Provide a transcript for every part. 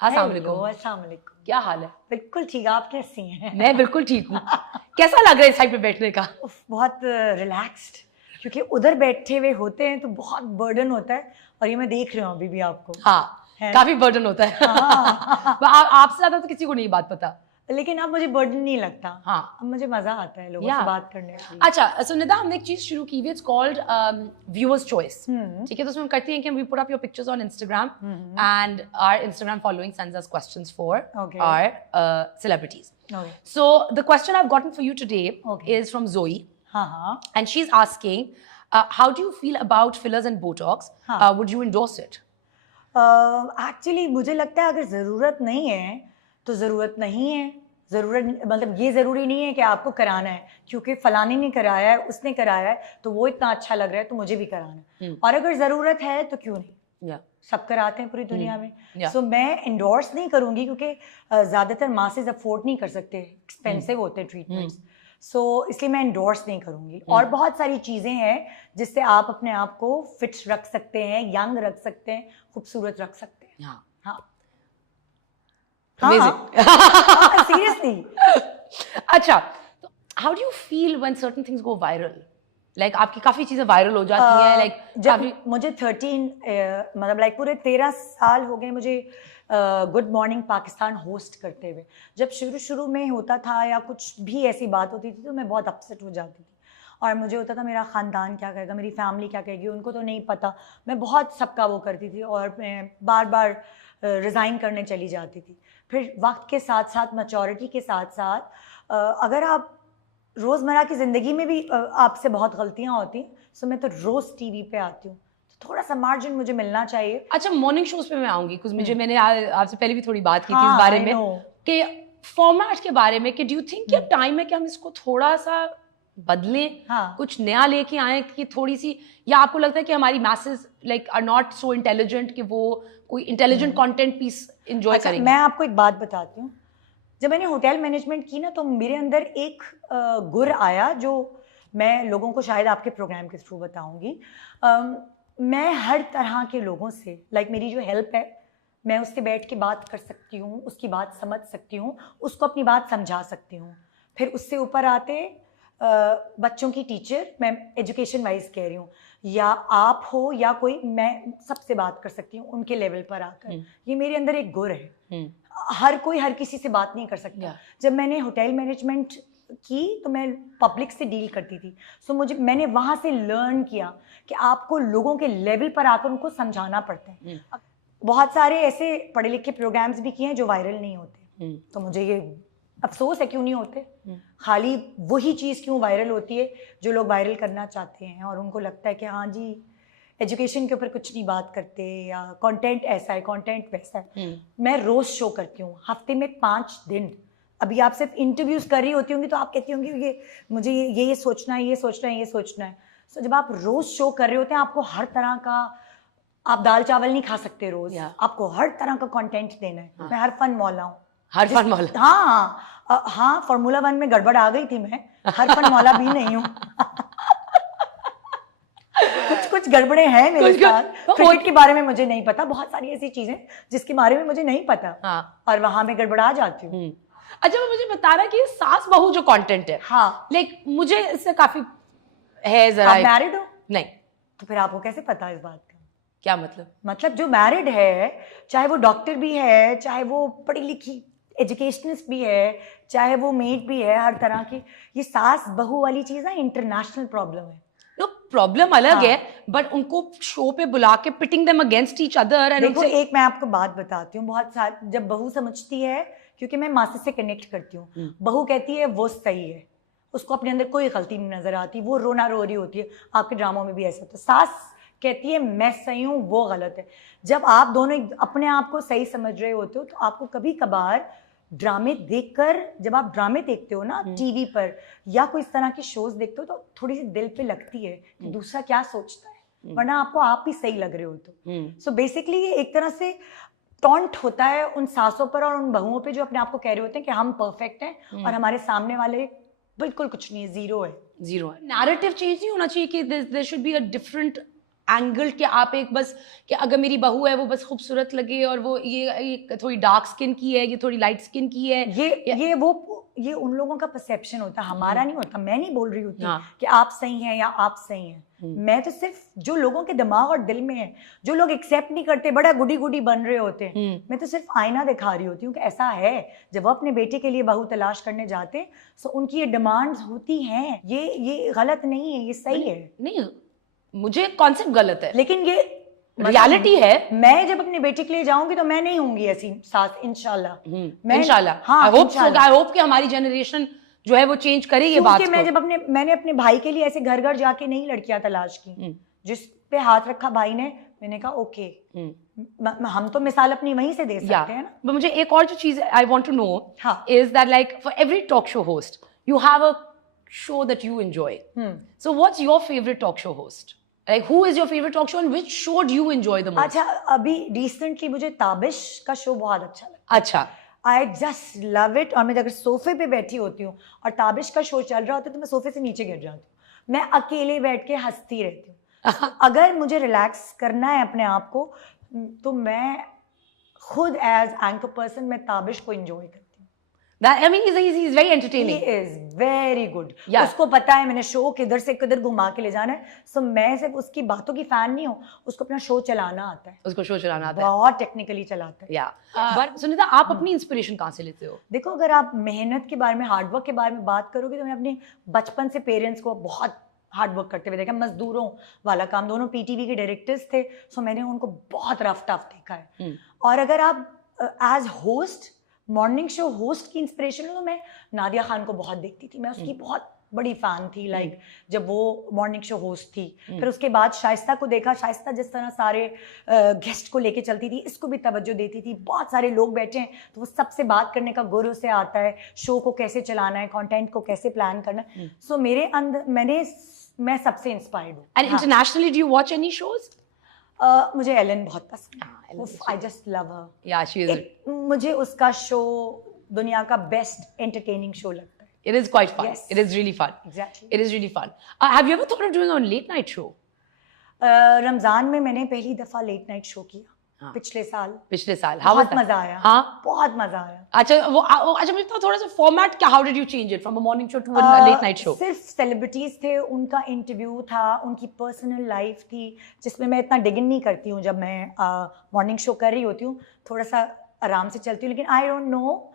अस्सलाम वालेकुम। अस्सलाम वालेकुम। क्या हाल है? बिल्कुल ठीक, आप कैसी हैं? मैं बिल्कुल ठीक हूँ। कैसा लग रहा है इस साइड पे बैठने का? बहुत रिलैक्स्ड, क्योंकि उधर बैठे हुए होते हैं तो बहुत बर्डन होता है, और ये मैं देख रही हूँ अभी भी आपको। हाँ, है काफी बर्डन होता है। हाँ। आपसे ज्यादा तो किसी को नहीं बात पता। लेकिन अब मुझे बर्डन नहीं लगता। हाँ, अब मुझे मजा आता है लोगों से बात करने में। अच्छा, सो निदा, हमने एक चीज शुरू की हुई, इट्स कॉल्ड व्यूअर्स चॉइस। ठीक है, तो उसमें हम करते हैं कि we put up your pictures on Instagram and our Instagram following sends us questions for our celebrities. So the question I've gotten for you today is from Zoe. And she's asking, how do you feel about fillers and Botox? Would you endorse it? Actually मुझे लगता है अगर ज़रूरत नहीं है तो ज़रूरत नहीं है। ज़रूरत मतलब ये ज़रूरी नहीं है कि आपको कराना है, क्योंकि फलाने ने कराया है, उसने कराया है, तो वो इतना अच्छा लग रहा है तो मुझे भी कराना है। और अगर ज़रूरत है तो क्यों नहीं, सब कराते हैं पूरी दुनिया में। सो मैं इंडोर्स नहीं करूँगी, क्योंकि ज़्यादातर मासेस अफोर्ड नहीं कर सकते, एक्सपेंसिव होते हैं ट्रीटमेंट्स। सो इसलिए मैं इंडोर्स नहीं करूँगी। और बहुत सारी चीज़ें हैं जिससे आप अपने आप को फिट रख सकते हैं, यंग रख सकते हैं, खूबसूरत रख सकते हैं। हाँ सीरियसली। अच्छा, तो how do you feel when certain things go viral? Like आपकी काफी चीजें वायरल हो जाती हैं, लाइक जब मुझे 13 मतलब लाइक पूरे 13 साल हो गए मुझे गुड मॉर्निंग पाकिस्तान होस्ट करते हुए। जब शुरू में होता था या कुछ भी ऐसी बात होती थी तो मैं बहुत अपसेट हो जाती थी, और मुझे होता था मेरा ख़ानदान क्या कहेगा, मेरी फैमिली क्या कहेगी, उनको तो नहीं पता। मैं बहुत सबका वो करती थी और मैं बार बार रिज़ाइन करने चली जाती थी। फिर वक्त के साथ साथ, मैच्योरिटी के साथ साथ, अगर आप रोज़मर्रा की ज़िंदगी में भी आपसे बहुत गलतियाँ होती हैं, सो मैं तो रोज़ टीवी पे आती हूँ, तो थोड़ा सा मार्जिन मुझे मिलना चाहिए। अच्छा, मॉर्निंग शोज पे मैं आऊंगी, कुछ मुझे मैंने आपसे पहले भी थोड़ी बात की थी इस बारे में, कि फॉर्मेट के बारे में, कि डू यू थिंक कि अब टाइम है कि हम इसको थोड़ा सा बदलें, कुछ नया लेके आए, कि थोड़ी सी, या आपको लगता है कि हमारी message like are not so intelligent कि वो कोई इंटेलिजेंट कंटेंट पीस एंजॉय करेंगे? मैं आपको एक बात बताती हूँ। जब मैंने होटल मैनेजमेंट की ना, तो मेरे अंदर एक गुर आया, जो मैं लोगों को शायद आपके प्रोग्राम के थ्रू बताऊंगी। मैं हर तरह के लोगों से, लाइक मेरी जो हेल्प है, मैं उससे बैठ के बात कर सकती हूँ, उसकी बात समझ सकती हूँ, उसको अपनी बात समझा सकती हूँ। फिर उससे ऊपर आते बच्चों की टीचर, मैं एजुकेशन वाइज कह रही हूँ, या आप हो या कोई, मैं सबसे बात कर सकती हूँ उनके लेवल पर आकर। ये मेरे अंदर एक गुर है। हर कोई हर किसी से बात नहीं कर सकता। जब मैंने होटल मैनेजमेंट की तो मैं पब्लिक से डील करती थी, सो मैंने वहाँ से लर्न किया कि आपको लोगों के लेवल पर आकर उनको समझाना पड़ता है। बहुत सारे ऐसे पढ़े लिखे प्रोग्राम्स भी किए हैं जो वायरल नहीं होते, तो मुझे ये अफसोस है क्यों नहीं होते। खाली वही चीज़ क्यों वायरल होती है जो लोग वायरल करना चाहते हैं, और उनको लगता है कि हाँ जी एजुकेशन के ऊपर कुछ नहीं बात करते, या कंटेंट ऐसा है, कंटेंट वैसा है। मैं रोज़ शो करती हूँ, हफ्ते में 5 दिन। अभी आप सिर्फ इंटरव्यूज कर रही होती होंगी तो आप कहती होंगी ये मुझे ये सोचना है, ये सोचना है, ये सोचना है। सो जब आप रोज़ शो कर रहे होते हैं, आपको हर तरह का, आप दाल चावल नहीं खा सकते रोज़, आपको हर तरह का कंटेंट देना है। मैं हर फन मौला हूँ, हर फन मौला। हाँ, फार्मूला 1 में गड़बड़ आ गई थी, मैं हर फन मौला भी नहीं हूँ। कुछ गड़बड़े हैं मेरे साथ। क्रिकेट के बारे में मुझे नहीं पता, बहुत सारी ऐसी चीजें जिसके बारे में मुझे नहीं पता, और वहां मैं गड़बड़ा जाती हूँ। अच्छा, वो मुझे बता रहा कि सास बहू जो कंटेंट है, लाइक मुझे इससे काफी है जरा। आप मैरिड हो? नहीं। तो फिर आपको कैसे पता इस बात का? क्या मतलब? मतलब जो मैरिड है, चाहे वो डॉक्टर भी है, चाहे वो पढ़ी लिखी एजुकेशनिस्ट भी है, चाहे वो मेड भी है, हर तरह की, ये सास बहू वाली चीज ना इंटरनेशनल प्रॉब्लम है। प्रॉब्लम अलग है, बट उनको शो पे बुला के pitting them against each other. And देखो, एक मैं आपको बात बताती हूँ, बहुत सारी जब बहू समझती है, क्योंकि मैं मासी से कनेक्ट करती हूँ, बहू कहती है वो सही है, उसको अपने अंदर कोई गलती नहीं नजर आती, वो रोना रो रही होती है। आपके ड्रामों में भी ऐसा होता है। सास कहती है मैं सही हूँ, वो गलत है। जब आप दोनों अपने आप को सही समझ रहे होते हो, तो आपको कभी कभार ड्रामे देखकर, जब आप ड्रामे देखते हो ना टीवी पर, या कोई इस तरह के शोज देखते हो, तो थोड़ी सी दिल पे लगती है कि दूसरा क्या सोचता है, वरना आपको आप ही सही लग रहे हो। तो सो बेसिकली ये एक तरह से टॉन्ट होता है उन सासों पर और उन बहुओं पे जो अपने आप को कह रहे होते हैं कि हम परफेक्ट हैं, और हमारे सामने वाले बिल्कुल कुछ नहीं है, जीरो है। नैरेटिव चेंज नहीं होना चाहिए कि there should be a different angle कि आप एक बस कि अगर मेरी बहू है वो बस खूबसूरत लगे और वो ये थोड़ी डार्क स्किन की है, ये थोड़ी लाइट स्किन की है, ये उन लोगों का परसेप्शन होता है, हमारा नहीं होता। मैं नहीं बोल रही होती हाँ। कि आप सही हैं या आप सही हैं। मैं तो सिर्फ जो लोगों के दिमाग और दिल में है, जो लोग एक्सेप्ट नहीं करते, बड़ा गुडी गुडी बन रहे होते हैं, मैं तो सिर्फ आईना दिखा रही होती हूँ कि ऐसा है। जब वो अपने बेटे के लिए बहू तलाश करने जाते हैं तो उनकी ये डिमांड्स होती हैं। ये गलत नहीं है, ये सही है। नहीं, मुझे कॉन्सेप्ट गलत है, लेकिन ये रियलिटी है। मैं जब अपने बेटे के लिए जाऊंगी तो मैं नहीं होंगी ऐसी सास, इंशाल्लाह। इंशाल्लाह। हाँ, आई होप कि हमारी जनरेशन जो है वो चेंज करे ये बात को। मैं जब मैंने अपने भाई के लिए ऐसे घर घर जाके नहीं लड़कियां तलाश की। जिस पे हाथ रखा भाई ने, मैंने कहा ओके, हम तो मिसाल अपनी वहीं से दे सकते हैं ना। मुझे एक और जो चीज I want to know is that like for every talk show host you have a show that you enjoy. So what's your favourite talk show host? Like, who is your favorite talk show and which show do you enjoy the most? अच्छा, अभी recently मुझे ताबिश का show बहुत अच्छा लगा। अच्छा, I just love it. और मैं अगर सोफे पे बैठी होती हूँ और ताबिश का शो चल रहा होता है तो मैं सोफे से नीचे गिर जाती हूँ। मैं अकेले बैठ के हंसती रहती हूँ। अगर मुझे रिलैक्स करना है अपने आप को तो मैं खुद एज एंकर पर्सन मैं ताबिश को एंजॉय करती हूँ। That, I mean, he's very entertaining. He is very good. Yeah. उसको पता है मैंने शो किधर से किधर घुमा के ले जाना है। सो मैं सिर्फ उसकी बातों की फैन नहीं हूँ, उसको अपना शो चलाना आता है। उसको शो चलाना आता है, बहुत टेक्निकली चलाता है। बट सुनीता, आप अपनी इंस्पिरेशन कहाँ से लेते हो? देखो, अगर आप मेहनत के बारे में, हार्डवर्क के बारे में बात करोगे तो मैं अपने बचपन से पेरेंट्स को बहुत हार्डवर्क करते हुए देखा। मजदूरों वाला काम, दोनों पीटीवी के डायरेक्टर्स थे, सो मैंने उनको बहुत रफ टफ देखा है। और अगर आप as host, morning show host की इंस्पिरेशन हो तो मैं नादिया खान को बहुत देखती थी। मैं उसकी बहुत बड़ी फैन थी, लाइक जब वो मॉर्निंग शो होस्ट थी। फिर उसके बाद शाइस्ता को देखा, शाइस्ता जिस तरह सारे गेस्ट को लेके चलती थी, इसको भी तवज्जो देती थी। बहुत सारे लोग बैठे हैं तो वो सबसे बात करने का गुर उसे आता है, शो को कैसे चलाना है, कंटेंट को कैसे प्लान करना है। सो मेरे अंदर मैं सबसे इंस्पायर्ड हूँ। And internationally do you watch any shows? मुझे एलन बहुत पसंद है। आई जस्ट लव हर। या शी इज, मुझे उसका शो दुनिया का बेस्ट एंटरटेनिंग शो लगता है। It is quite fun. Yes. It is really fun. Exactly. It is really fun. Have you ever thought of doing a late night show? Ramzan में मैंने पहली दफा लेट नाइट शो किया। पिछले साल। How was बहुत that? मजा आया। हाँ, बहुत मजा आया। अच्छा मुझे तो थोड़ा सा फॉर्मेट क्या, how did you change it from a morning show to a late night show? सिर्फ सेलिब्रिटीज थे, उनका इंटरव्यू था, उनकी पर्सनल लाइफ थी, जिसमें मैं इतना डिग इन नहीं करती हूँ। जब मैं मॉर्निंग शो कर रही होती हूँ थोड़ा सा आराम से चलती हूँ। लेकिन आई डोंट नो,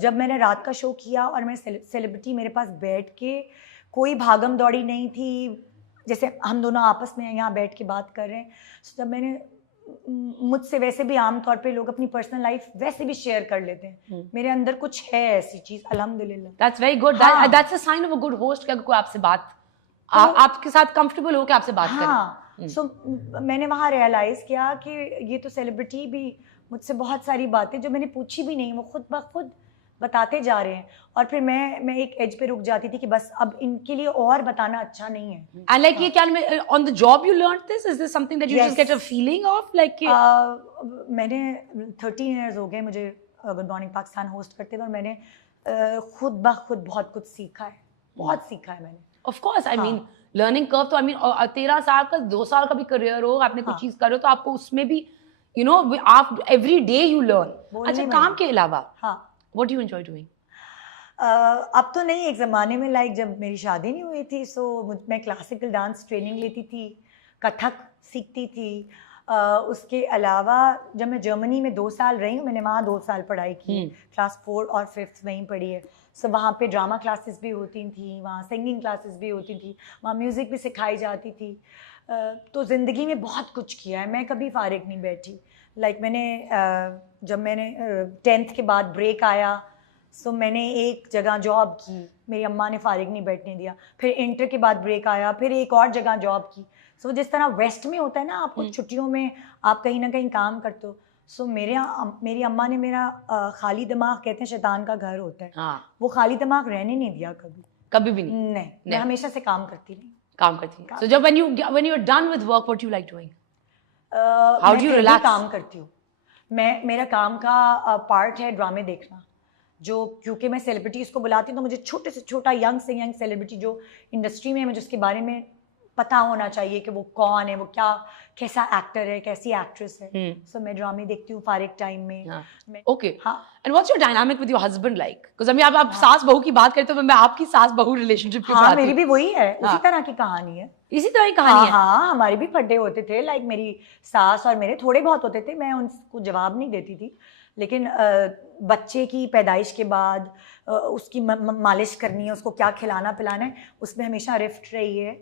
जब मैंने रात का शो किया और मैं सेलिब्रिटी मेरे पास बैठ के, कोई भागम दौड़ी नहीं थी, जैसे हम दोनों आपस में यहाँ बैठ के बात कर रहे हैं। जब मैंने, मुझसे वैसे भी आमतौर पे लोग अपनी पर्सनल लाइफ वैसे भी शेयर कर लेते हैं, मेरे अंदर कुछ है ऐसी चीज, अल्हम्दुलिल्लाह। That's very good. That's a sign of a good host कि अगर कोई आपसे बात, आपके साथ कंफर्टेबल हो के आपसे बात करे। हाँ, सो मैंने वहाँ रियलाइज किया कि ये तो सेलिब्रिटी भी मुझसे बहुत सारी बातें जो मैंने पूछी भी नहीं, वो खुद ब खुद बताते जा रहे हैं। और फिर मैं एक एज पे रुक जाती थी कि बस अब इनके लिए और बताना अच्छा नहीं है। And like ये क्या, on the job you learned this? Is this something that you just get a feeling of? Like मैंने 13 years हो गए मुझे गुड मॉर्निंग पाकिस्तान होस्ट करते हुए, और मैंने खुद ब खुद बहुत कुछ सीखा है, बहुत सीखा है मैंने। Of course, I mean learning curve तो I mean 13 साल का, 2 साल का भी करियर हो, आपने कुछ चीज करो तो आपको उसमें भी you know आप every day you learn। अच्छा, काम के अलावा what do you enjoy doing? अब तो नहीं, एक ज़माने में लाइक जब मेरी शादी नहीं हुई थी, सो मैं क्लासिकल डांस ट्रेनिंग लेती थी, कथक सीखती थी। उसके अलावा जब मैं जर्मनी में 2 साल रही हूँ, मैंने वहाँ 2 साल पढ़ाई की, क्लास 4 और 5th वहीं पढ़ी है। सो वहाँ पे ड्रामा क्लासेस भी होती थी, वहाँ सिंगिंग क्लासेस भी होती थी, वहाँ म्यूज़िक भी सिखाई जाती थी। तो ज़िंदगी में बहुत कुछ किया है, मैं कभी फारिग नहीं बैठी। लाइक मैंने जब मैंने 10th के बाद ब्रेक आया, सो मैंने एक जगह जॉब की, मेरी अम्मा ने फारिग नहीं बैठने दिया। फिर इंटर के बाद ब्रेक आया, फिर एक और जगह जॉब की। सो जिस तरह वेस्ट में होता है ना, आपको छुट्टियों में आप कहीं ना कहीं काम करते हो। सो मेरी अम्मा ने मेरा खाली दिमाग, कहते हैं शैतान का घर होता है, वो खाली दिमाग रहने नहीं दिया कभी भी नहीं। मैं हमेशा से काम करती रही। So जब when you're done with work, what do you like doing? How do you relax? काम करती हूँ मेरा काम का पार्ट है ड्रामे देखना, जो क्योंकि मैं सेलिब्रिटीज़ को बुलाती हूँ तो मुझे छोटे से छोटा, यंग से यंग सेलिब्रिटी जो इंडस्ट्री में है, मुझे उसके बारे में पता होना चाहिए कि वो कौन है, वो क्या कैसा एक्टर है, कैसी एक्ट्रेस है। सो मैं ड्रामे देखती हूँ फारिग टाइम में। ओके, हाँ। And what's your dynamic with your husband like? Because अभी आप सास बहू की बात करते हो, मैं आपकी सास बहू रिलेशनशिप के हाँ, मेरी भी वही है, उसी तरह की कहानी है। इसी तरह की कहानी है। हाँ, हमारे भी फड्डे होते थे, लाइक मेरी सास और मेरे थोड़े बहुत होते थे, मैं उनको जवाब नहीं देती थी, लेकिन बच्चे की पैदाइश के बाद उसकी मालिश करनी है, उसको क्या खिलाना पिलाना है, उसमें हमेशा रिफ्ट रही है।